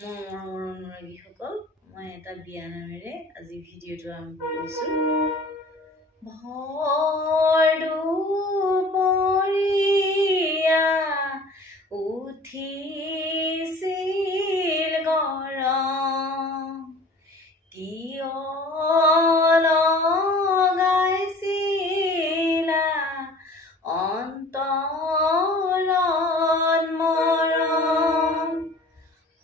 মৰমীসকল মই এটা বিয়া নামেৰে আজি ভিডিঅ'টো আৰম্ভ কৰিছোঁ ভৰ দুপৰীয়া উঠিছিল গৰম কিয় লগাইছিলা অন্তৰত মৰম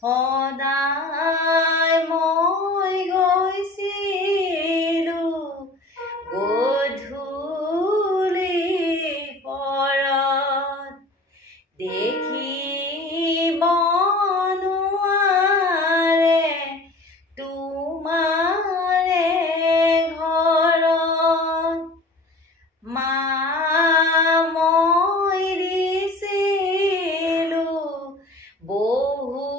সদায় মই গৈছিলোঁ গধূলি পৰত দেখিব নোৱাৰে তোমাৰে ঘৰত মা মই দিছিলোঁ বহুত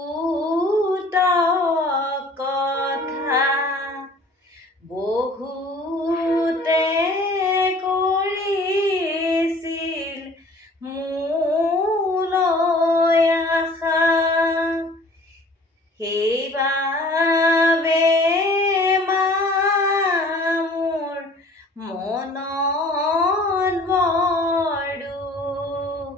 কথা বহুতে কৰিছিল মোলৈ আশা সেইবাবে মা মোৰ মনত বৰ দুখ